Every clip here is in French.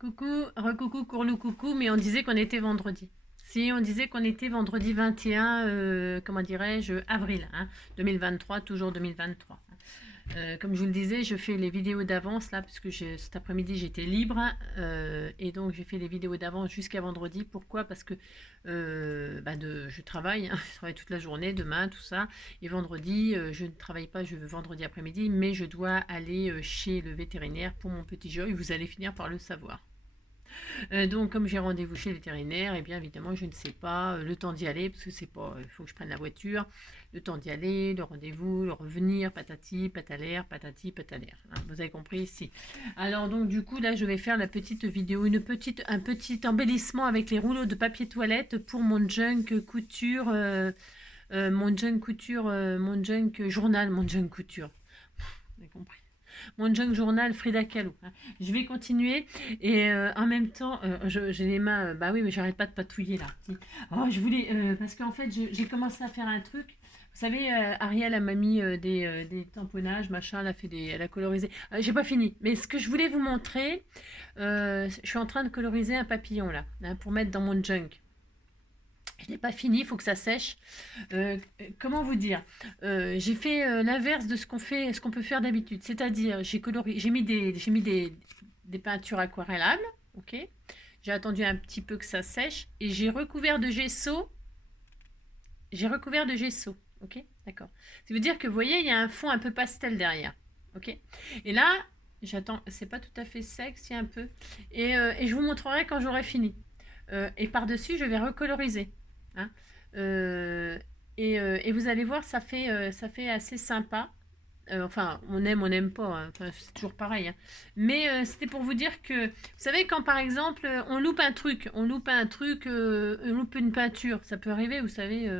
Coucou, recoucou, courlou coucou, mais on disait qu'on était vendredi. Si, on disait qu'on était vendredi 21, comment dirais-je, avril, hein, 2023, toujours 2023. Comme je vous le disais, je fais les vidéos d'avance là, parce que cet après-midi j'étais libre, et donc j'ai fait les vidéos d'avance jusqu'à vendredi. Pourquoi? Parce que je travaille, hein, je travaille toute la journée, demain, tout ça, et vendredi, je ne travaille pas, vendredi après-midi, mais je dois aller chez le vétérinaire pour mon petit Joy, vous allez finir par le savoir. Donc, comme j'ai rendez-vous chez le vétérinaire, et bien évidemment, je ne sais pas le temps d'y aller, parce que c'est pas, il faut que je prenne la voiture, le temps d'y aller, le rendez-vous, le revenir, patati, patalaire, patati, patalaire. Hein, vous avez compris ici. Alors, donc, du coup, là, je vais faire la petite vidéo, un petit embellissement avec les rouleaux de papier toilette pour mon junk couture, mon junk journal, mon junk couture. Vous avez compris. Mon junk journal Frida Kahlo. Hein. Je vais continuer et en même temps, j'ai les mains. Bah oui, mais j'arrête pas de patouiller là. Oh, je voulais parce qu'en fait, j'ai commencé à faire un truc. Vous savez, Ariel elle m'a mis des tamponnages, machin, elle a colorisé. J'ai pas fini, mais ce que je voulais vous montrer, je suis en train de coloriser un papillon là, hein, pour mettre dans mon junk. Je n'ai pas fini, il faut que ça sèche. Comment vous dire? J'ai fait l'inverse de ce qu'on peut faire d'habitude. C'est-à-dire, j'ai mis des peintures aquarellables, ok. J'ai attendu un petit peu que ça sèche et j'ai recouvert de gesso. J'ai recouvert de gesso, ok. D'accord. Ça veut dire que vous voyez, il y a un fond un peu pastel derrière, ok. Et là, j'attends. C'est pas tout à fait sec, si un peu. Et je vous montrerai quand j'aurai fini. Et par-dessus, je vais recoloriser. Hein. Euh, et vous allez voir, ça fait assez sympa. Enfin, on n'aime pas. Hein. Enfin, c'est toujours pareil. Hein. Mais c'était pour vous dire que, vous savez, quand par exemple, on loupe un truc, on loupe une peinture, ça peut arriver, vous savez.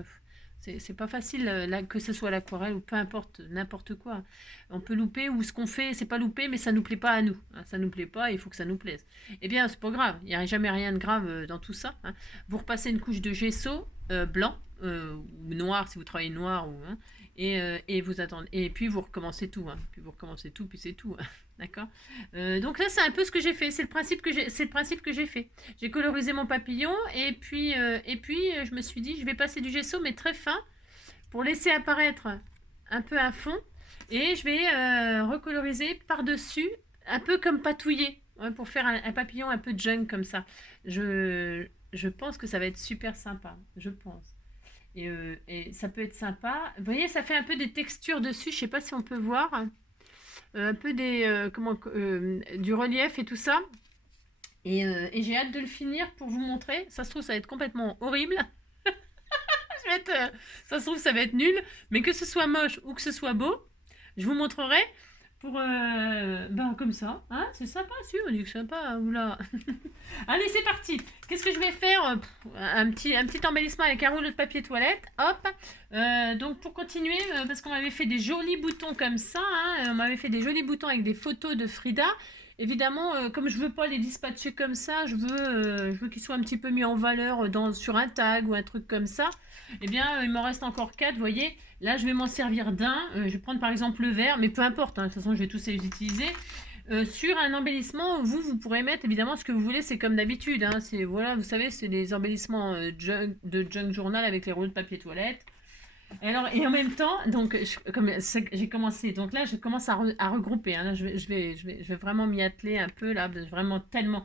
C'est pas facile, là, que ce soit l'aquarelle ou peu importe, n'importe quoi. On peut louper ou ce qu'on fait, c'est pas louper, mais ça nous plaît pas à nous. Hein. Ça nous plaît pas, il faut que ça nous plaise. Eh bien, c'est pas grave, il n'y a jamais rien de grave dans tout ça. Hein. Vous repassez une couche de gesso blanc ou noir si vous travaillez noir, hein, et vous attendez. Et puis vous recommencez tout. Hein. Puis vous recommencez tout, puis c'est tout. Hein. D'accord. Donc là, c'est un peu ce que j'ai fait. C'est le principe que j'ai fait. J'ai colorisé mon papillon et puis je me suis dit, je vais passer du gesso mais très fin pour laisser apparaître un peu un fond et je vais recoloriser par-dessus, un peu comme patouiller, ouais, pour faire un papillon un peu junk comme ça. Je pense que ça va être super sympa, je pense. Et ça peut être sympa. Vous voyez, ça fait un peu des textures dessus. Je sais pas si on peut voir un peu du relief et tout ça. Et j'ai hâte de le finir pour vous montrer. Ça se trouve, ça va être complètement horrible. Ça se trouve, ça va être nul. Mais que ce soit moche ou que ce soit beau, je vous montrerai pour comme ça. Hein, c'est sympa, si, on dit que c'est sympa. Oula. Allez, c'est parti. Qu'est-ce que je vais faire? Un petit embellissement avec un rouleau de papier toilette. Hop. Donc, pour continuer, parce qu'on m'avait fait des jolis boutons comme ça. Hein, on m'avait fait des jolis boutons avec des photos de Frida. Évidemment, comme je veux pas les dispatcher comme ça, je veux qu'ils soient un petit peu mis en valeur sur un tag ou un truc comme ça. Eh bien, il m'en reste encore 4, vous voyez. Là, je vais m'en servir d'un. Je vais prendre par exemple le vert, mais peu importe. Hein, de toute façon, je vais tous les utiliser. Sur un embellissement, vous pourrez mettre évidemment ce que vous voulez, c'est comme d'habitude. Hein, voilà, vous savez, c'est des embellissements de junk journal avec les rouleaux de papier toilette. Et en même temps, donc, comme j'ai commencé, donc là, je commence à regrouper. Hein, là, je vais vraiment m'y atteler un peu, là, vraiment tellement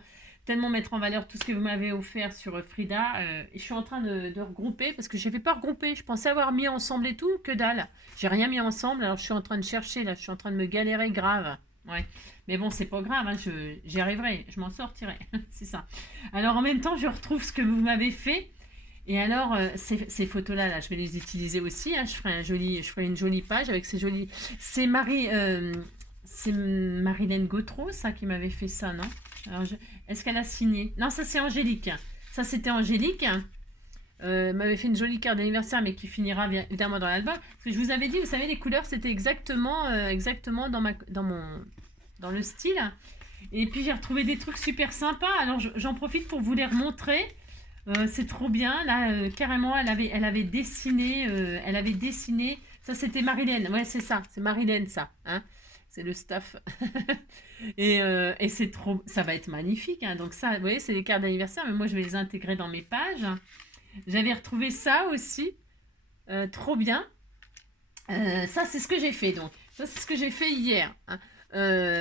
mettre en valeur tout ce que vous m'avez offert sur Frida. Et je suis en train de regrouper parce que je n'avais pas regroupé. Je pensais avoir mis ensemble et tout, que dalle. J'ai rien mis ensemble, alors je suis en train de chercher, là, je suis en train de me galérer grave. Ouais. Mais bon, c'est pas grave, hein, j'y arriverai, je m'en sortirai. C'est ça. Alors en même temps, je retrouve ce que vous m'avez fait. Et alors, ces photos-là, là, je vais les utiliser aussi. Hein, je ferai une jolie page avec ces jolies. C'est Marilène Gautreau, ça, qui m'avait fait ça, non? Est-ce qu'elle a signé? Non, ça c'est Angélique. Ça c'était Angélique. M'avait fait une jolie carte d'anniversaire, mais qui finira bien évidemment dans l'album. Parce que je vous avais dit, vous savez, les couleurs, c'était exactement dans le style. Et puis j'ai retrouvé des trucs super sympas. Alors j'en profite pour vous les remontrer. C'est trop bien. Là, carrément, elle avait dessiné. Ça, c'était Marilène. Ouais, c'est ça. C'est Marilène, ça. Hein. c'est le staff. Et c'est trop, ça va être magnifique, hein. Donc ça, vous voyez, c'est les cartes d'anniversaire, mais moi je vais les intégrer dans mes pages. J'avais retrouvé ça aussi, trop bien. Ça, c'est ce que j'ai fait, donc. Ça, c'est ce que j'ai fait hier, hein.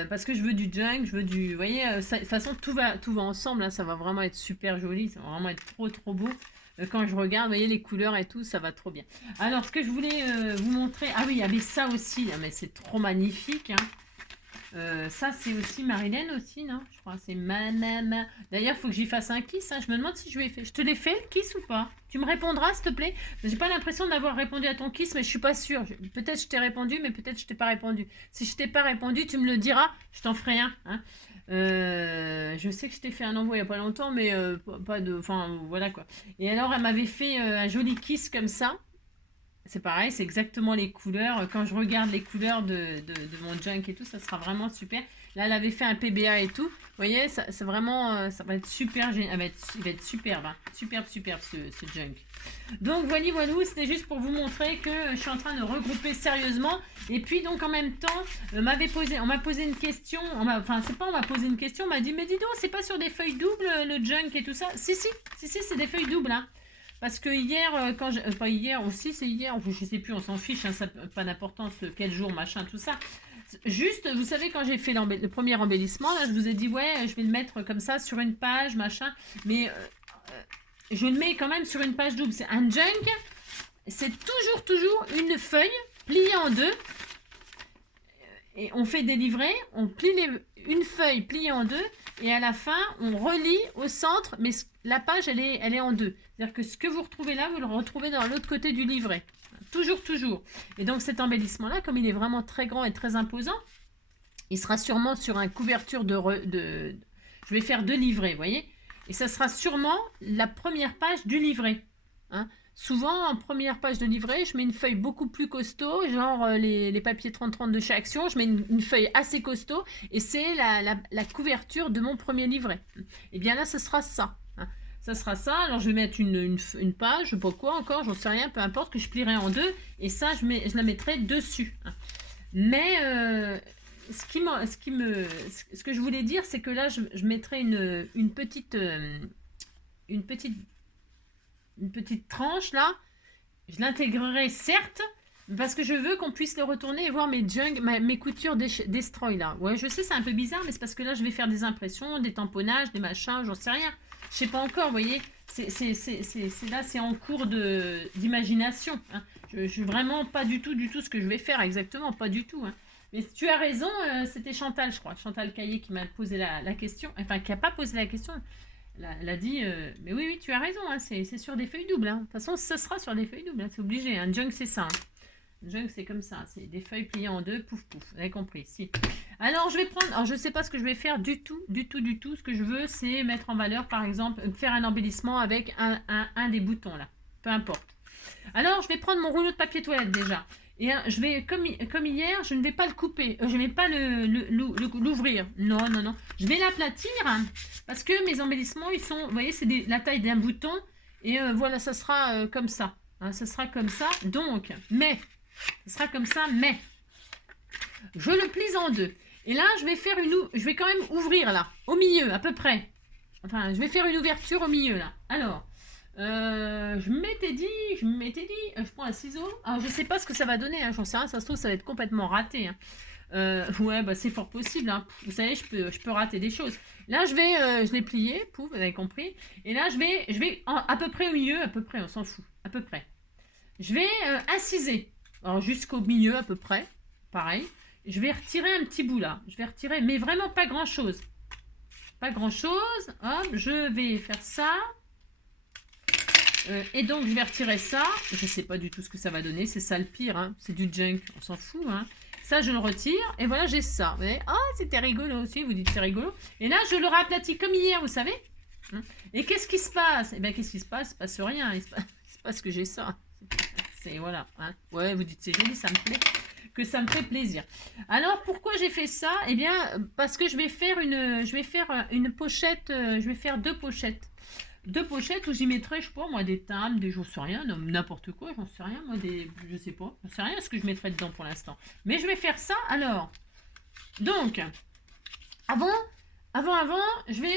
Parce que je veux du junk, je veux du... Vous voyez, de toute façon, tout va ensemble, hein. Ça va vraiment être super joli, ça va vraiment être trop, trop beau. Quand je regarde, vous voyez, les couleurs et tout, ça va trop bien. Alors, ce que je voulais vous montrer... Ah oui, il y avait ça aussi, là, mais c'est trop magnifique, hein. Ça, c'est aussi Marilyn aussi, non? Je crois que c'est ma. D'ailleurs, il faut que j'y fasse un kiss, hein. Je me demande si je lui ai fait. Je te l'ai fait, le kiss ou pas? Tu me répondras, s'il te plaît? J'ai pas l'impression d'avoir répondu à ton kiss, mais je suis pas sûre. Peut-être je t'ai répondu, mais peut-être je t'ai pas répondu. Si je t'ai pas répondu, tu me le diras. Je t'en ferai un, hein. Je sais que je t'ai fait un envoi il y a pas longtemps, mais pas de... Enfin, voilà quoi. Et alors, elle m'avait fait un joli kiss comme ça. C'est pareil, c'est exactement les couleurs. Quand je regarde les couleurs de mon junk et tout, ça sera vraiment super. Là, elle avait fait un PBA et tout. Vous voyez, c'est vraiment, ça va être super, il va être superbe, hein. Superbe, superbe ce junk. Donc voilà, voilà, c'était juste pour vous montrer que je suis en train de regrouper sérieusement. Et puis donc en même temps, on m'a posé une question. Enfin, c'est pas on m'a posé une question, on m'a dit mais dis donc, c'est pas sur des feuilles doubles le junk et tout ça? Si, c'est des feuilles doubles, hein. Parce que hier, pas hier aussi, c'est hier, je sais plus, on s'en fiche, hein, ça n'a pas d'importance, quel jour, machin, tout ça. Juste, vous savez, quand j'ai fait le premier embellissement, là, je vous ai dit, ouais, je vais le mettre comme ça sur une page, machin, mais je le mets quand même sur une page double. C'est un junk, c'est toujours une feuille pliée en deux, et on fait des livrets, on plie une feuille pliée en deux, et à la fin, on relie au centre, mais la page, elle est en deux. C'est-à-dire que ce que vous retrouvez là, vous le retrouvez dans l'autre côté du livret. Toujours. Et donc cet embellissement-là, comme il est vraiment très grand et très imposant, il sera sûrement sur une couverture de... Je vais faire 2 livrets, vous voyez. Et ça sera sûrement la première page du livret, hein. Souvent, en première page de livret, je mets une feuille beaucoup plus costaud, genre les papiers 30-30 de chez Action. Je mets une feuille assez costaud et c'est la couverture de mon premier livret. Et bien là, ce sera ça, hein. Ça sera ça. Alors, je vais mettre une page, je sais pas quoi encore, j'en sais rien, peu importe, que je plierai en deux. Et ça, je la mettrai dessus, hein. Mais ce que je voulais dire, c'est que là, je mettrai une petite tranche là, je l'intégrerai certes, parce que je veux qu'on puisse le retourner et voir mes coutures destroy là. Ouais, je sais, c'est un peu bizarre, mais c'est parce que là, je vais faire des impressions, des tamponnages, des machins, j'en sais rien. Je sais pas encore, vous voyez. C'est en cours d'imagination, hein. Je vraiment pas du tout ce que je vais faire exactement, pas du tout, hein. Mais tu as raison, c'était Chantal, je crois. Chantal Caillé qui m'a posé la question, enfin qui n'a pas posé la question. Elle a dit, mais oui, tu as raison, hein, c'est sur des feuilles doubles, hein. De toute façon, ce sera sur des feuilles doubles, hein, c'est obligé. Un junk, c'est ça, hein. Un junk, c'est comme ça, c'est des feuilles pliées en deux, pouf, pouf. Vous avez compris, si. Alors, je vais prendre, alors je ne sais pas ce que je vais faire du tout. Ce que je veux, c'est mettre en valeur, par exemple, faire un embellissement avec un des boutons, là. Peu importe. Alors, je vais prendre mon rouleau de papier toilette déjà. Et je vais, comme hier, je ne vais pas le couper. Je ne vais pas l'ouvrir. Non. Je vais l'aplatir, hein, parce que mes embellissements, ils sont, vous voyez, c'est la taille d'un bouton. Et voilà, ça sera comme ça, hein, ça sera comme ça. Donc, ça sera comme ça, mais je le plie en deux. Et là, je vais quand même ouvrir là, au milieu, à peu près. Enfin, je vais faire une ouverture au milieu là. Alors... je m'étais dit, je prends un ciseau. Alors, je sais pas ce que ça va donner, hein, j'en sais rien, ça se trouve, ça va être complètement raté, hein. Ouais, bah c'est fort possible, hein. Vous savez, je peux rater des choses. Là, je l'ai plié, pouf, vous avez compris. Et là, je vais à peu près au milieu, à peu près, on s'en fout, à peu près. Je vais inciser, alors jusqu'au milieu à peu près, pareil. Je vais retirer un petit bout là, je vais retirer, mais vraiment pas grand chose. Pas grand chose, hop, je vais faire ça. Et donc je vais retirer ça. Je sais pas du tout ce que ça va donner. C'est ça le pire, hein. C'est du junk. On s'en fout, hein. Ça je le retire. Et voilà, j'ai ça. Vous voyez, oh, c'était rigolo aussi. Vous dites c'est rigolo. Et là je le raplatis comme hier, vous savez. Et qu'est-ce qui se passe? Eh bien qu'est-ce qui se passe? Il se passe rien. Il se passe que j'ai ça. C'est voilà, hein. Ouais, vous dites c'est joli, ça me plaît. Que ça me fait plaisir. Alors pourquoi j'ai fait ça? Eh bien parce que je vais faire une pochette. Je vais faire 2 pochettes. 2 pochettes où j'y mettrai, je sais pas, moi, des timbres, des j'en sais rien, n'importe quoi, j'en sais rien, moi, je sais pas, j'en sais rien ce que je mettrai dedans pour l'instant. Mais je vais faire ça, alors, Donc, avant, je vais...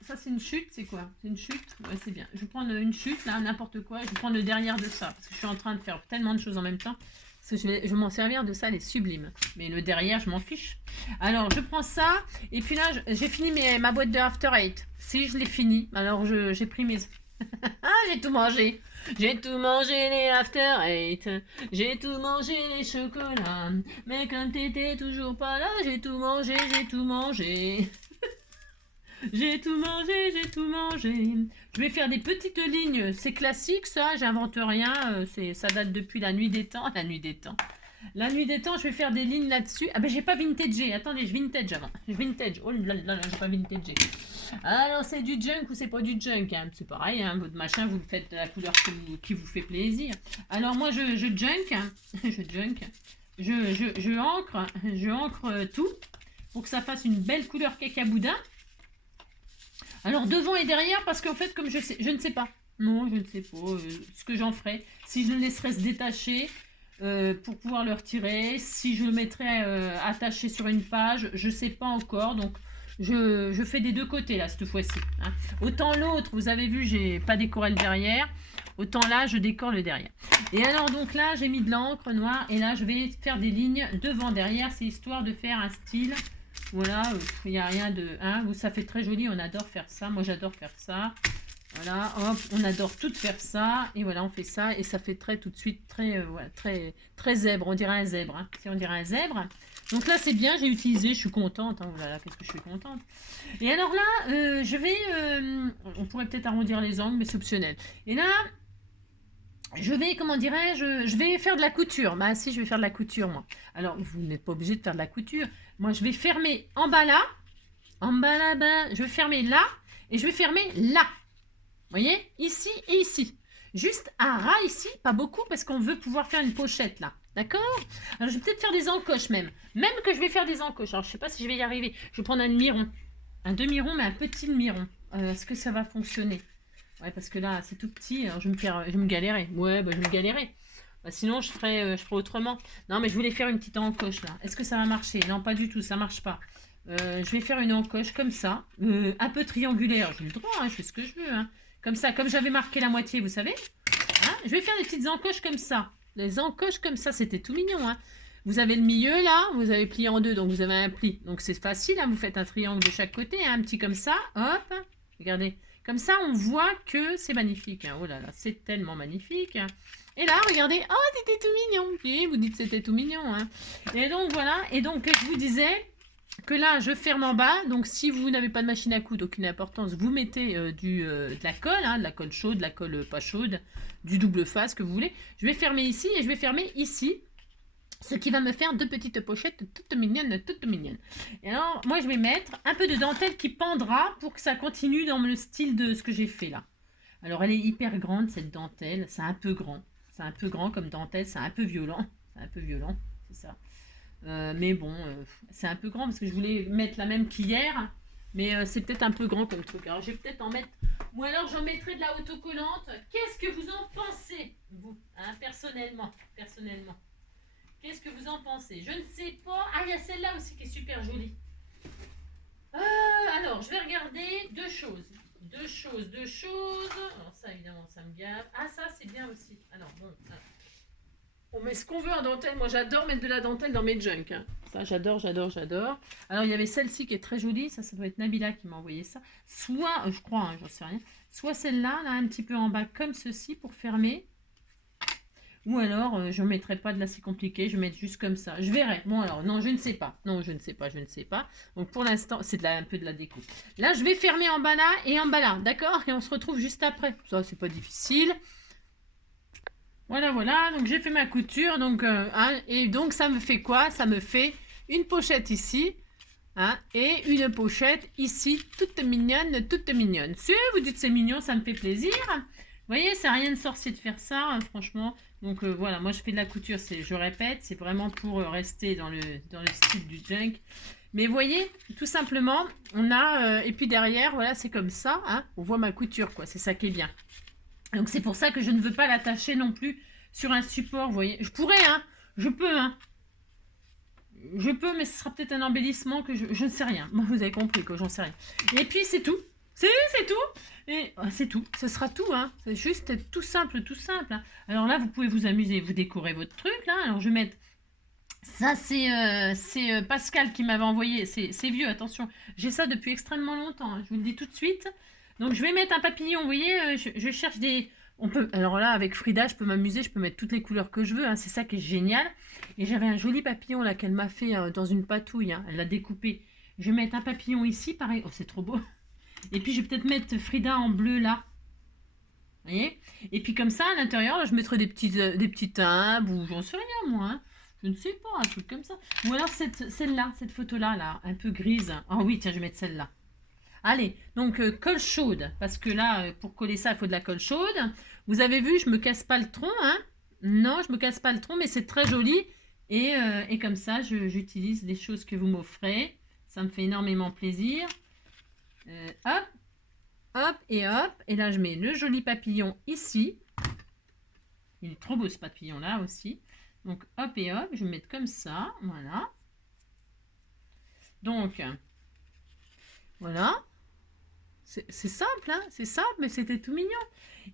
ça, c'est une chute, c'est quoi? C'est une chute? Ouais, c'est bien. Je vais prendre une chute, là, n'importe quoi. Je vais prendre le derrière de ça, parce que je suis en train de faire tellement de choses en même temps. Parce que je vais m'en servir de ça, elle est sublime. Mais le derrière, je m'en fiche. Alors, je prends ça. Et puis là, j'ai fini ma boîte de After Eight. Si, je l'ai fini. Alors, j'ai pris mes... ah, j'ai tout mangé. J'ai tout mangé les After Eight. J'ai tout mangé les chocolats. Mais comme t'étais toujours pas là, j'ai tout mangé, j'ai tout mangé. J'ai tout mangé, j'ai tout mangé. Je vais faire des petites lignes. C'est classique, ça. J'invente rien. Ça date depuis la nuit des temps. La nuit des temps. La nuit des temps, je vais faire des lignes là-dessus. Ah ben, j'ai pas vintagé. Attendez, je vintage avant. Je vintage. Oh là là, j'ai pas vintagé. Alors, c'est du junk ou c'est pas du junk, hein. C'est pareil, hein. Votre machin, vous le faites de la couleur qui vous fait plaisir. Alors, moi, je junk. Hein. Je junk. Je encre tout pour que ça fasse une belle couleur cacaboudin. Alors, devant et derrière, parce qu'en fait, comme je ne sais pas. Non, je ne sais pas ce que j'en ferai. Si je le laisserai se détacher pour pouvoir le retirer. Si je le mettrai attaché sur une page, je ne sais pas encore. Donc, je fais des deux côtés, là, cette fois-ci. Hein. Autant l'autre, vous avez vu, j'ai pas décoré le derrière. Autant là, je décore le derrière. Et alors, donc là, j'ai mis de l'encre noire. Et là, je vais faire des lignes devant, derrière. C'est histoire de faire un style... Voilà, il n'y a rien de... Hein, ça fait très joli, on adore faire ça. Moi, j'adore faire ça. Voilà, hop, on adore tout faire ça. Et voilà, on fait ça. Et ça fait tout de suite très zèbre. On dirait un zèbre. Hein. Si on dirait un zèbre. Donc là, c'est bien, j'ai utilisé. Je suis contente. Hein. Oh là là, qu'est-ce que je suis contente. Et alors là, je vais... on pourrait peut-être arrondir les angles, mais c'est optionnel. Et là... Je vais, comment dirais-je, je vais faire de la couture. Bah si, je vais faire de la couture, moi. Alors, vous n'êtes pas obligé de faire de la couture. Moi, je vais fermer en bas là, je vais fermer là, et je vais fermer là. Vous voyez? Ici et ici. Juste un ras ici, pas beaucoup, parce qu'on veut pouvoir faire une pochette là. D'accord? Alors, je vais peut-être faire des encoches même. Même que je vais faire des encoches. Alors, je ne sais pas si je vais y arriver. Je vais prendre un demi-rond. Un demi-rond, mais un petit demi-rond. Est-ce que ça va fonctionner? Ouais, parce que là, c'est tout petit, alors je vais me galérer. Ouais, bah, je vais me galérer. Bah, sinon, je ferai autrement. Non, mais je voulais faire une petite encoche, là. Est-ce que ça va marcher? Non, pas du tout, ça marche pas. Je vais faire une encoche comme ça, un peu triangulaire. J'ai le droit, hein, je fais ce que je veux. Hein. Comme ça, comme j'avais marqué la moitié, vous savez. Hein, je vais faire des petites encoches comme ça. Les encoches comme ça, c'était tout mignon. Hein. Vous avez le milieu, là, vous avez plié en deux, donc vous avez un pli. Donc c'est facile, hein, vous faites un triangle de chaque côté, hein, un petit comme ça. Hop, regardez. Comme ça, on voit que c'est magnifique. Hein. Oh là là, c'est tellement magnifique. Et là, regardez. Oh, c'était tout mignon. Et vous dites que c'était tout mignon. Hein. Et donc, voilà. Et donc, je vous disais que là, je ferme en bas. Donc, si vous n'avez pas de machine à coudre, aucune importance, vous mettez de la colle. Hein, de la colle chaude, de la colle pas chaude, du double face que vous voulez. Je vais fermer ici et je vais fermer ici. Ce qui va me faire deux petites pochettes toutes mignonnes, toutes mignonnes. Et alors, moi, je vais mettre un peu de dentelle qui pendra pour que ça continue dans le style de ce que j'ai fait là. Alors, elle est hyper grande, cette dentelle. C'est un peu grand. C'est un peu grand comme dentelle. C'est un peu violent. C'est un peu violent, c'est ça. Mais bon, c'est un peu grand parce que je voulais mettre la même qu'hier. Mais c'est peut-être un peu grand comme truc. Alors, je vais peut-être en mettre... Ou alors, j'en mettrai de la autocollante. Qu'est-ce que vous en pensez, vous, hein, personnellement? Qu'est-ce que vous en pensez? Je ne sais pas. Ah, il y a celle-là aussi qui est super jolie. Alors, je vais regarder deux choses. Alors ça, évidemment, ça me gave. Ah, ça, c'est bien aussi. Alors, bon. On met ce qu'on veut en dentelle. Moi, j'adore mettre de la dentelle dans mes junk. Hein. Ça, j'adore. Alors, il y avait celle-ci qui est très jolie. Ça doit être Nabila qui m'a envoyé ça. Soit, je crois, hein, j'en sais rien. Soit celle-là, là, un petit peu en bas, comme ceci, pour fermer. Ou alors, je ne mettrai pas de là, c'est compliqué, je vais mettre juste comme ça. Je verrai. Bon, alors, non, je ne sais pas. Donc, pour l'instant, c'est un peu de la déco. Là, je vais fermer en bas là et en bas là, d'accord? Et on se retrouve juste après. Ça, c'est pas difficile. Voilà. Donc, j'ai fait ma couture. Donc, hein, et donc, ça me fait quoi? Ça me fait une pochette ici. Hein, et une pochette ici, toute mignonne. Si vous dites c'est mignon, ça me fait plaisir. Vous voyez, c'est rien de sorcier de faire ça, hein, franchement. Donc voilà, moi je fais de la couture, je répète, c'est vraiment pour rester dans le style du junk. Mais vous voyez, tout simplement, on a... et puis derrière, voilà, c'est comme ça, hein, on voit ma couture, quoi, c'est ça qui est bien. Donc c'est pour ça que je ne veux pas l'attacher non plus sur un support, vous voyez. Je pourrais, hein, je peux, hein. Je peux, mais ce sera peut-être un embellissement que je ne sais rien. Bon, vous avez compris que j'en sais rien. Et puis c'est tout. C'est tout. Et c'est tout. Ce sera tout. Hein. C'est juste tout simple, tout simple. Hein. Alors là, vous pouvez vous amuser. Vous décorez votre truc. Là. Alors je vais mettre... Ça, c'est Pascal qui m'avait envoyé. C'est vieux, attention. J'ai ça depuis extrêmement longtemps. Hein. Je vous le dis tout de suite. Donc je vais mettre un papillon. Vous voyez, je cherche des... On peut, alors là, avec Frida, je peux m'amuser, je peux mettre toutes les couleurs que je veux, hein, c'est ça qui est génial. Et j'avais un joli papillon là qu'elle m'a fait dans une patouille, hein, elle l'a découpé. Je vais mettre un papillon ici, pareil, oh c'est trop beau. Et puis je vais peut-être mettre Frida en bleu là. Vous voyez? Et puis comme ça, à l'intérieur, je mettrai des petits timbres ou j'en sais rien moi. Hein. Je ne sais pas, un truc comme ça. Ou alors celle-là, cette photo-là, là, un peu grise. Ah oui, tiens, je vais mettre celle-là. Allez, donc colle chaude, parce que là, pour coller ça, il faut de la colle chaude. Vous avez vu, je me casse pas le tronc, hein. Non, je me casse pas le tronc, mais c'est très joli. Et comme ça, j'utilise des choses que vous m'offrez. Ça me fait énormément plaisir. Hop, hop et hop. Et là, je mets le joli papillon ici. Il est trop beau ce papillon-là aussi. Donc, hop et hop, je vais mettre comme ça. Voilà. Donc, voilà. C'est simple, hein, c'est simple, mais c'était tout mignon.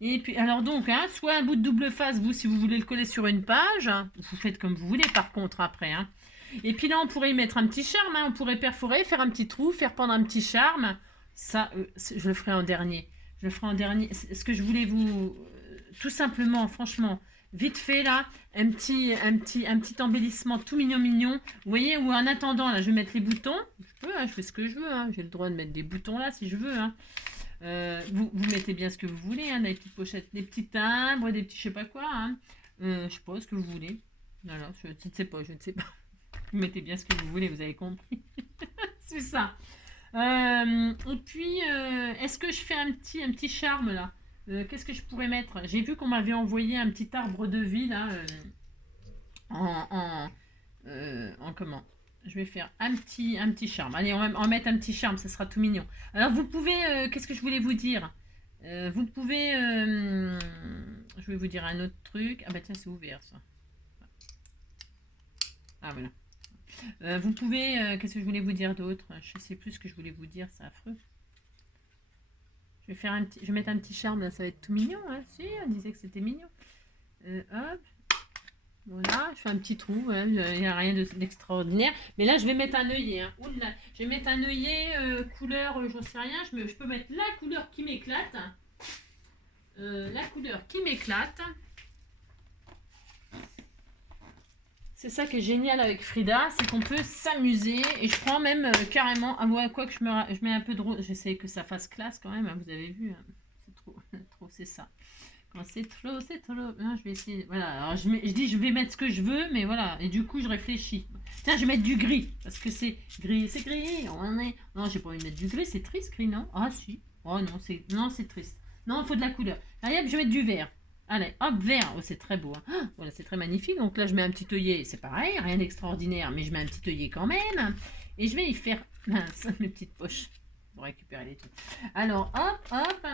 Et puis, alors donc, hein, soit un bout de double face, vous, si vous voulez le coller sur une page, hein, vous faites comme vous voulez, par contre, après. Hein. Et puis là, on pourrait y mettre un petit charme, hein, on pourrait perforer, faire un petit trou, faire pendre un petit charme. Ça, je le ferai en dernier. Je le ferai en dernier. Ce que je voulais vous... tout simplement, franchement, vite fait, là, un petit embellissement tout mignon, mignon. Vous voyez, ou en attendant, là, je vais mettre les boutons. Je peux, hein, je fais ce que je veux. Hein. J'ai le droit de mettre des boutons là, si je veux. Hein. Vous mettez bien ce que vous voulez, hein, des petites pochettes, des petits timbres, des petits je sais pas quoi. Hein. Je sais pas ce que vous voulez. Alors, je ne sais pas, je ne sais pas. Vous mettez bien ce que vous voulez, vous avez compris. C'est ça. Et puis, est-ce que je fais un petit charme là? Qu'est-ce que je pourrais mettre? J'ai vu qu'on m'avait envoyé un petit arbre de vie là, en comment? Je vais faire un petit charme. Allez, on va en mettre un petit charme, ça sera tout mignon. Alors vous pouvez, qu'est-ce que je voulais vous dire? Vous pouvez, je vais vous dire un autre truc. Ah bah tiens, c'est ouvert ça. Ah voilà. Vous pouvez, qu'est-ce que je voulais vous dire d'autre? Je sais plus ce que je voulais vous dire, c'est affreux. Je vais mettre un petit charme, là, ça va être tout mignon. Hein. Si, on disait que c'était mignon. Hop. Voilà, je fais un petit trou, hein, il n'y a rien d'extraordinaire. Mais là, je vais mettre un œillet. Hein. Oula, je vais mettre un œillet couleur, j'en sais rien. Je peux mettre la couleur qui m'éclate. La couleur qui m'éclate. C'est ça qui est génial avec Frida, c'est qu'on peut s'amuser. Et je prends même carrément... Ah ouais, quoi que je mets un peu de rose. J'essaie que ça fasse classe quand même, hein, vous avez vu. Hein. C'est trop, c'est ça. Quand c'est trop, c'est trop. Non, je vais essayer. Voilà, alors je dis je vais mettre ce que je veux, mais voilà. Et du coup, je réfléchis. Tiens, je vais mettre du gris, parce que c'est gris. On est... Non, j'ai pas envie de mettre du gris, c'est triste, gris, non? Ah, si. Oh non, c'est triste. Non, il faut de la couleur. Allez, hop, je vais mettre du vert. Allez, hop, vert. Oh, c'est très beau. Hein. Voilà, c'est très magnifique. Donc là, je mets un petit œillet. C'est pareil, rien d'extraordinaire, mais je mets un petit œillet quand même. Et je vais y faire mes petites poches pour récupérer les trucs. Alors, hop, hop.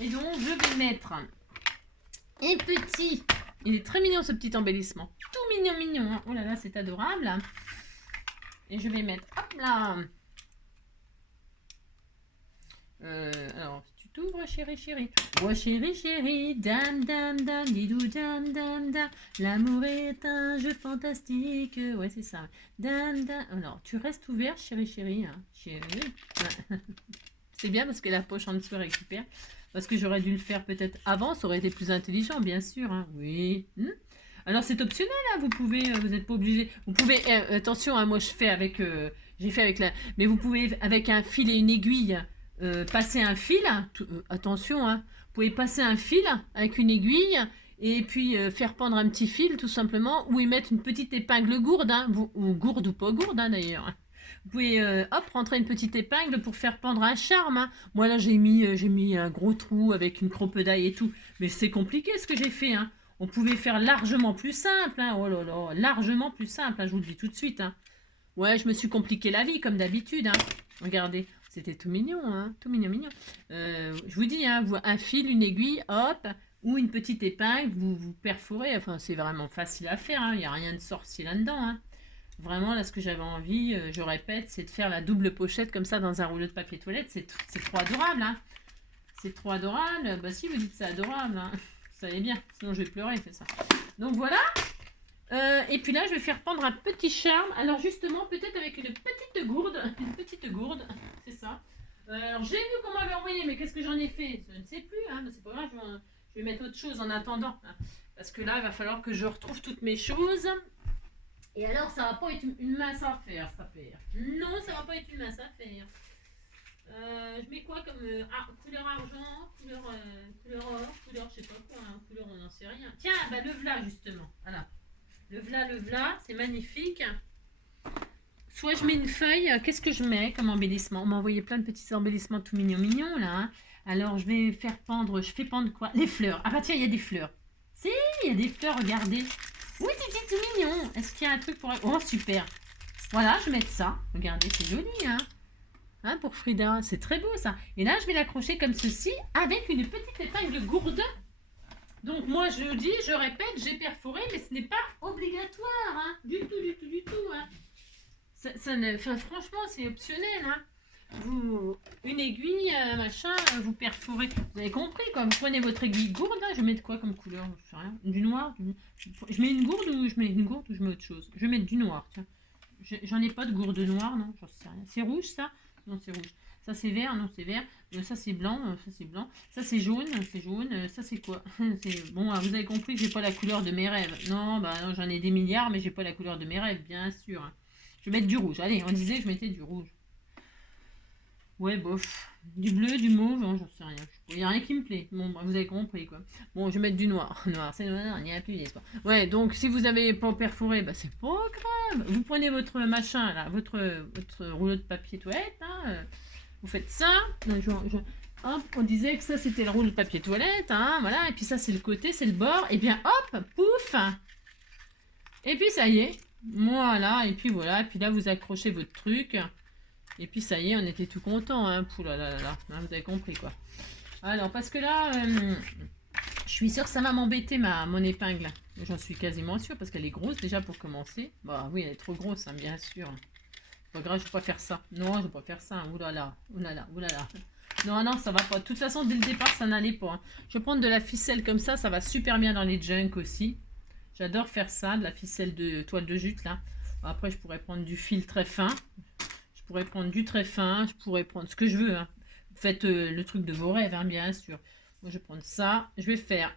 Et donc, je vais mettre... Et petit, il est très mignon ce petit embellissement. Tout mignon, mignon. Hein. Oh là là, c'est adorable. Et je vais mettre, hop là. Alors, tu t'ouvres, chérie, chérie. Oh, chérie, chérie, dame, dame, dame, didou, dame, dame, dame. L'amour est un jeu fantastique. Ouais, c'est ça. Dame, dame. Alors, tu restes ouvert, chérie, chérie. Hein. Chérie. C'est bien parce que la poche en dessous récupère. Parce que j'aurais dû le faire peut-être avant, ça aurait été plus intelligent, bien sûr. Hein. Oui. Alors c'est optionnel, hein. Vous pouvez, vous n'êtes pas obligé. Vous pouvez, attention, hein, moi je fais avec, j'ai fait avec la, mais vous pouvez avec un fil et une aiguille passer un fil. Attention, hein. Vous pouvez passer un fil avec une aiguille et puis faire pendre un petit fil tout simplement, ou y mettre une petite épingle gourde, hein, ou gourde ou pas gourde hein, d'ailleurs. Vous pouvez hop, rentrer une petite épingle pour faire pendre un charme. Hein. Moi là j'ai mis un gros trou avec une cropedaille et tout. Mais c'est compliqué ce que j'ai fait. Hein. On pouvait faire largement plus simple. Hein. Oh là là, largement plus simple. Hein. Je vous le dis tout de suite. Hein. Ouais, je me suis compliqué la vie comme d'habitude. Hein. Regardez, c'était tout mignon. Hein. Tout mignon, mignon. Je vous dis, hein, un fil, une aiguille, hop, ou une petite épingle, vous perforez. Enfin, c'est vraiment facile à faire. Il n'y a rien de sorcier là-dedans. Hein. Vraiment, là, ce que j'avais envie, je répète, c'est de faire la double pochette comme ça dans un rouleau de papier toilette. C'est trop adorable, hein. C'est trop adorable. Bah si, vous dites c'est adorable, hein. Ça allait bien, sinon je vais pleurer, c'est ça. Donc voilà. Et puis là, je vais faire pendre un petit charme. Alors justement, peut-être avec une petite gourde. Une petite gourde, c'est ça. Alors j'ai vu qu'on m'avait envoyé, mais qu'est-ce que j'en ai fait? Je ne sais plus, hein, mais c'est pas grave, je vais mettre autre chose en attendant. Hein, parce que là, il va falloir que je retrouve toutes mes choses. Et alors, ça va pas être une mince affaire, cette affaire. Non, ça va pas être une mince affaire. Je mets quoi comme couleur argent, couleur or, couleur je sais pas quoi, hein, couleur on n'en sait rien. Tiens, bah le vla justement. Voilà. Le vla, c'est magnifique. Soit je mets une feuille, qu'est-ce que je mets comme embellissement? On m'a envoyé plein de petits embellissements tout mignons là. Hein. Alors je vais faire pendre, je fais pendre quoi? Les fleurs. Ah bah tiens, il y a des fleurs. Si, il y a des fleurs, regardez. Oui, c'est tout mignon. Est-ce qu'il y a un truc pour... Oh, super. Voilà, je vais mettre ça. Regardez, c'est joli, hein. Hein, pour Frida, c'est très beau ça. Et là, je vais l'accrocher comme ceci avec une petite épingle gourde. Donc moi, je dis, je répète, j'ai perforé, mais ce n'est pas obligatoire, hein. Du tout, hein. Franchement, c'est optionnel, hein. Une aiguille, machin, vous perforez. Vous avez compris, quoi. Vous prenez votre aiguille gourde, là, je vais mettre quoi comme couleur? Je sais rien. Du noir. Je mets une gourde ou je mets autre chose? Je vais mettre du noir, tiens. J'en ai pas de gourde noire, non, j'en sais rien. C'est rouge, ça? Non, c'est rouge. Ça, c'est vert, non, c'est vert. Ça, c'est blanc, ça, c'est blanc. Ça, c'est jaune, ça, c'est quoi? Bon, vous avez compris que j'ai pas la couleur de mes rêves. Non, bah non, j'en ai des milliards, mais j'ai pas la couleur de mes rêves, bien sûr. Hein. Je vais mettre du rouge. Allez, on disait que je mettais du rouge. Ouais, bof. Du bleu, du mauve, hein, j'en sais rien. Il n'y a rien qui me plaît. Bon, bah, vous avez compris, quoi. Bon, je vais mettre du noir. Noir, c'est noir, il n'y a plus d'espoir. Ouais, donc, si vous n'avez pas perforé, bah, c'est pas grave. Vous prenez votre machin, là, votre rouleau de papier toilette, hein, vous faites ça. Hop, on disait que ça, c'était le rouleau de papier toilette, hein, voilà. Et puis ça, c'est le côté, c'est le bord. Et bien, hop, pouf. Et puis, ça y est. Voilà, et puis voilà. Et puis là, vous accrochez votre truc. Et puis ça y est, on était tout content, hein. Pouh là là là là. Hein, vous avez compris quoi. Alors parce que là, je suis sûre que ça va m'embêter mon épingle. J'en suis quasiment sûre parce qu'elle est grosse déjà pour commencer. Bah oui, elle est trop grosse, hein, bien sûr. Pas grave, je vais pas faire ça. Non, je vais pas faire ça. Hein. Ouh là là, ouh là là, ouh là là. Non, non, ça va pas. De toute façon, dès le départ, ça n'allait pas. Hein. Je vais prendre de la ficelle comme ça va super bien dans les junks aussi. J'adore faire ça, de la ficelle de toile de jute là. Après, je pourrais prendre du fil très fin. Je pourrais prendre du très fin, je pourrais prendre ce que je veux. Hein. Faites le truc de vos rêves, hein, bien sûr. Moi, je vais prendre ça. Je vais faire...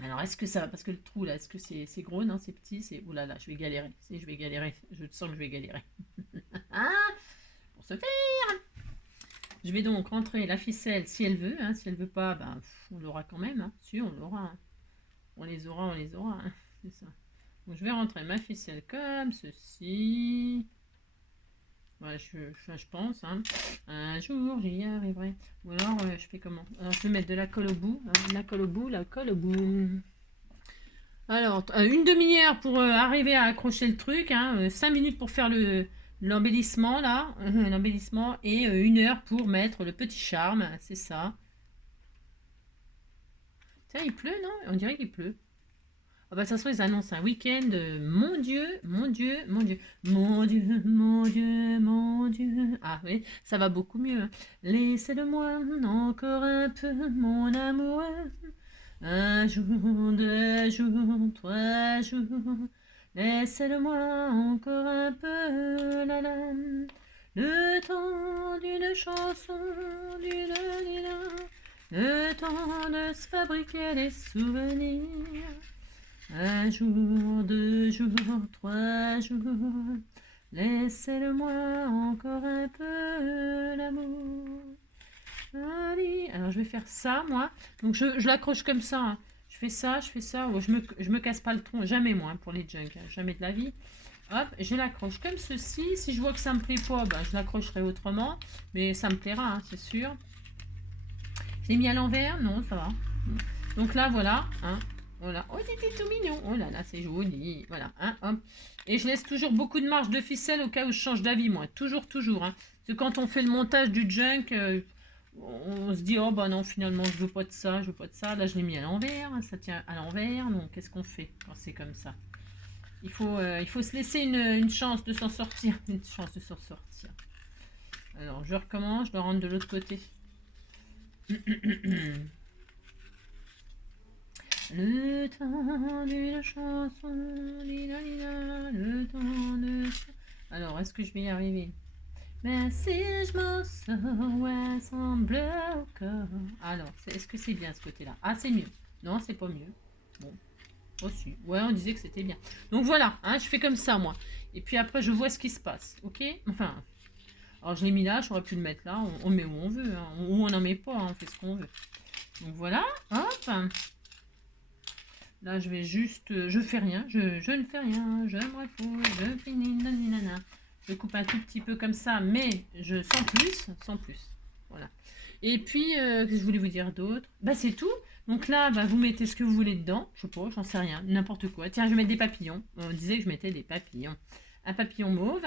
Alors, est-ce que ça va? Parce que le trou, là, est-ce que c'est gros? Non, c'est petit. Oh là là, je vais galérer. Je vais galérer. Je sens que je vais galérer. Hein, pour se faire. Je vais donc rentrer la ficelle si elle veut. Hein. Si elle veut pas, ben, on l'aura quand même. Hein. Si, on l'aura. Hein. On les aura, on les aura. Hein. C'est ça. Donc, je vais rentrer ma ficelle comme ceci. Ouais, je pense. Hein. Un jour, j'y arriverai. Ou alors, je fais comment? Alors, je vais mettre de la colle au bout. Hein, la colle au bout, la colle au bout. Alors, une demi-heure pour arriver à accrocher le truc. Hein, 5 minutes pour faire l'embellissement, là. L'embellissement. Et 1 heure pour mettre le petit charme. C'est ça. Tiens, il pleut, non? On dirait qu'il pleut. Ah bah, ça se ils annoncent un week-end. Mon Dieu, mon Dieu, mon Dieu, mon Dieu, mon Dieu, mon Dieu. Ah oui, ça va beaucoup mieux. Hein. Laissez-le-moi encore un peu, mon amour. Un jour, 2 jours, 3 jours. Laissez-le-moi encore un peu, la la. Le temps d'une chanson, le temps de se fabriquer des souvenirs. Un jour, 2 jours, 3 jours, laissez-le-moi encore un peu l'amour. Allez, alors je vais faire ça, moi. Donc je l'accroche comme ça. Hein. Je fais ça. Oh, je me casse pas le tronc, jamais moi, pour les junks, hein, jamais de la vie. Hop, je l'accroche comme ceci. Si je vois que ça me plaît pas, ben, je l'accrocherai autrement. Mais ça me plaira, hein, c'est sûr. Je l'ai mis à l'envers? Non, ça va. Donc là, voilà. Hein. Voilà. Oh, c'était tout mignon. Oh là là, c'est joli. Voilà. Hein, hop. Et je laisse toujours beaucoup de marge de ficelle au cas où je change d'avis, moi. Toujours. Hein. Parce que quand on fait le montage du junk, on se dit, oh bah non, finalement, je veux pas de ça, Là, je l'ai mis à l'envers. Ça tient à l'envers. Donc, qu'est-ce qu'on fait quand c'est comme ça? Il faut se laisser une chance de s'en sortir. Une chance de s'en sortir. Alors, je recommence, je le rentre de l'autre côté. Le temps d'une chanson, le temps de... Alors, est-ce que je vais y arriver? Mais si je me sens semble encore. Alors, est-ce que c'est bien ce côté-là? Ah, c'est mieux. Non, c'est pas mieux. Bon, aussi. Ouais, on disait que c'était bien. Donc voilà, hein, je fais comme ça, moi. Et puis après, je vois ce qui se passe. Ok? Enfin, alors je l'ai mis là, j'aurais pu le mettre là. On met où on veut. Hein. Ou on n'en met pas, hein, on fait ce qu'on veut. Donc voilà, hop. Là, je vais juste... je fais rien, je ne fais rien, je me refous, je finis, nanana. Je coupe un tout petit peu comme ça, mais je sans plus, sans plus. Voilà. Et puis, qu'est-ce que je voulais vous dire d'autre? Bah, c'est tout. Donc là, bah, vous mettez ce que vous voulez dedans. Je sais pas, j'en sais rien, n'importe quoi. Tiens, je vais mettre des papillons. On disait que je mettais des papillons. Un papillon mauve.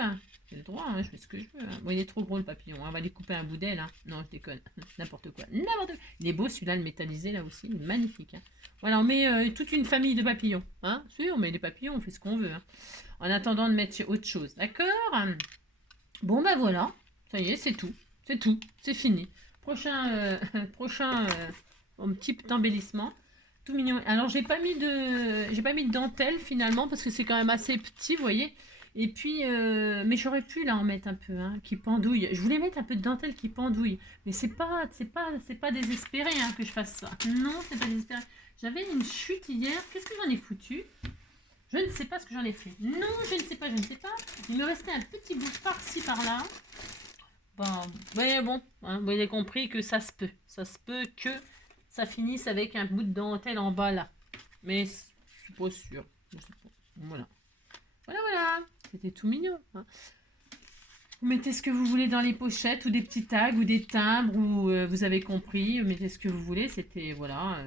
J'ai le droit, hein, je fais ce que je veux. Hein. Bon, il est trop gros le papillon. Hein. On va lui couper un bout d'aile. Hein. Non, je déconne. N'importe quoi. N'importe quoi. Il est beau celui-là, le métallisé là aussi. Il est magnifique. Hein. Voilà, on met toute une famille de papillons. Hein. Si, on met des papillons, on fait ce qu'on veut. Hein. En attendant de mettre autre chose. D'accord? Bon, bah voilà. Ça y est, c'est tout. C'est tout. C'est fini. Prochain, petit embellissement. Tout mignon. Alors, j'ai pas mis de dentelle finalement parce que c'est quand même assez petit, vous voyez. Et puis, mais j'aurais pu là en mettre un peu, hein, qui pendouille. Je voulais mettre un peu de dentelle qui pendouille, mais c'est pas désespéré hein, que je fasse ça. Non, c'est pas désespéré. J'avais une chute hier. Qu'est-ce que j'en ai foutu? Je ne sais pas ce que j'en ai fait. Non, je ne sais pas, je ne sais pas. Il me restait un petit bout par-ci, par-là. Bon, mais bon, hein, vous avez compris que ça se peut. Ça se peut que ça finisse avec un bout de dentelle en bas là. Mais je suis pas sûre. Je sais pas. Voilà. Voilà. C'était tout mignon. Hein. Vous mettez ce que vous voulez dans les pochettes, ou des petits tags, ou des timbres, ou vous avez compris, vous mettez ce que vous voulez, c'était, voilà.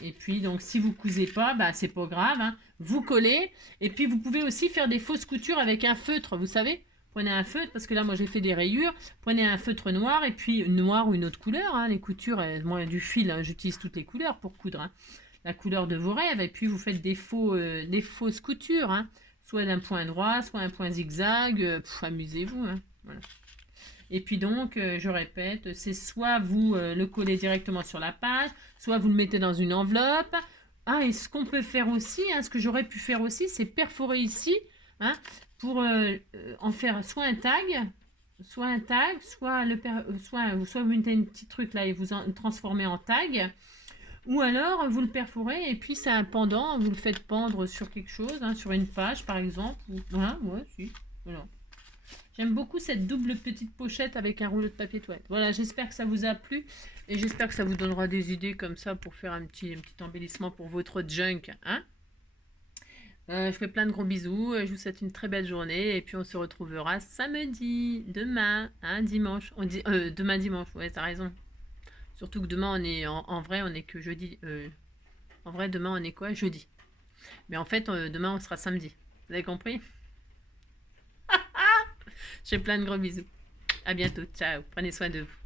Et puis, donc, si vous cousez pas, bah, c'est pas grave, hein, vous collez, et puis vous pouvez aussi faire des fausses coutures avec un feutre, vous savez. Prenez un feutre, parce que là, moi, j'ai fait des rayures, prenez un feutre noir, et puis noir ou une autre couleur, hein, les coutures, moi, du fil, hein, j'utilise toutes les couleurs pour coudre, hein, la couleur de vos rêves, et puis vous faites des fausses coutures, hein. Soit d'un point droit, soit un point zigzag. Amusez-vous. Hein, voilà. Et puis donc, je répète, c'est soit vous le collez directement sur la page, soit vous le mettez dans une enveloppe. Ah, et ce qu'on peut faire aussi, hein, ce que j'aurais pu faire aussi, c'est perforer ici, hein, pour en faire soit un tag, soit vous mettez un petit truc là et vous en transformez en tag. Ou alors, vous le perforez et puis c'est un pendant, vous le faites pendre sur quelque chose, hein, sur une page par exemple. Voilà, ouais, si, voilà. J'aime beaucoup cette double petite pochette avec un rouleau de papier toilette. Voilà, j'espère que ça vous a plu et j'espère que ça vous donnera des idées comme ça pour faire un petit embellissement pour votre junk. Hein, je fais plein de gros bisous, je vous souhaite une très belle journée et puis on se retrouvera samedi, demain, hein, dimanche. On dit, demain dimanche, ouais, t'as raison. Surtout que demain, on est en vrai, on est que jeudi. En vrai, demain, on est quoi? Jeudi. Mais en fait, demain, on sera samedi. Vous avez compris? Je fais plein de gros bisous. À bientôt. Ciao. Prenez soin de vous.